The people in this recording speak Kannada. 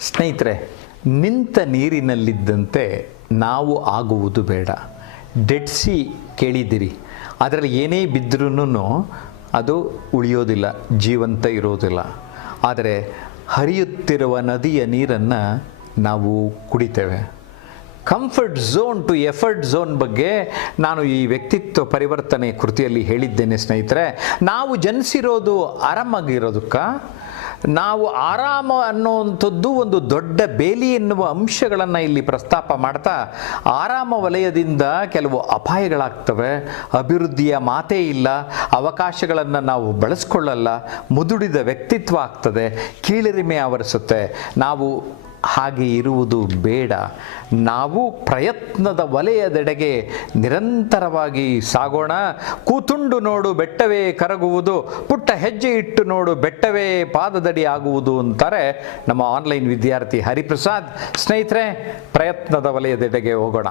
ಸ್ನೇಹಿತರೆ, ನಿಂತ ನೀರಿನಲ್ಲಿದ್ದಂತೆ ನಾವು ಆಗುವುದು ಬೇಡ. ಡೆಡ್ ಸಿ ಕೇಳಿದ್ದೀರಿ, ಅದರಲ್ಲಿ ಏನೇ ಬಿದ್ದರೂ ಅದು ಉಳಿಯೋದಿಲ್ಲ, ಜೀವಂತ ಇರೋದಿಲ್ಲ. ಆದರೆ ಹರಿಯುತ್ತಿರುವ ನದಿಯ ನೀರನ್ನು ನಾವು ಕುಡಿತೇವೆ. Comfort zone to effort zone ಬಗ್ಗೆ ನಾನು ಈ ವ್ಯಕ್ತಿತ್ವ ಪರಿವರ್ತನೆ ಕೃತಿಯಲ್ಲಿ ಹೇಳಿದ್ದೇನೆ ಸ್ನೇಹಿತರೆ. ನಾವು ಜನಿಸಿರೋದು ಆರಾಮಾಗಿರೋದಕ್ಕೆ, ನಾವು ಆರಾಮ ಅನ್ನುವಂಥದ್ದು ಒಂದು ದೊಡ್ಡ ಬೇಲಿ ಎನ್ನುವ ಅಂಶಗಳನ್ನು ಇಲ್ಲಿ ಪ್ರಸ್ತಾಪ ಮಾಡ್ತಾ, ಆರಾಮ ವಲಯದಿಂದ ಕೆಲವು ಅಪಾಯಗಳಾಗ್ತವೆ, ಅಭಿವೃದ್ಧಿಯ ಮಾತೇ ಇಲ್ಲ, ಅವಕಾಶಗಳನ್ನು ನಾವು ಬಳಸ್ಕೊಳ್ಳಲ್ಲ, ಮುದುಡಿದ ವ್ಯಕ್ತಿತ್ವ ಆಗ್ತದೆ, ಕೀಳರಿಮೆ ಆವರಿಸುತ್ತೆ. ನಾವು ಹಾಗೆ ಇರುವುದು ಬೇಡ. ನಾವು ಪ್ರಯತ್ನದ ವಲಯದೆಡೆಗೆ ನಿರಂತರವಾಗಿ ಸಾಗೋಣ. ಕೂತುಂಡು ನೋಡು ಬೆಟ್ಟವೇ ಕರಗುವುದು, ಪುಟ್ಟ ಹೆಜ್ಜೆ ಇಟ್ಟು ನೋಡು ಬೆಟ್ಟವೇ ಪಾದದಡಿ ಆಗುವುದು ಅಂತಾರೆ ನಮ್ಮ ಆನ್ಲೈನ್ ವಿದ್ಯಾರ್ಥಿ ಹರಿಪ್ರಸಾದ್. ಸ್ನೇಹಿತರೆ, ಪ್ರಯತ್ನದ ವಲಯದೆಡೆಗೆ ಹೋಗೋಣ.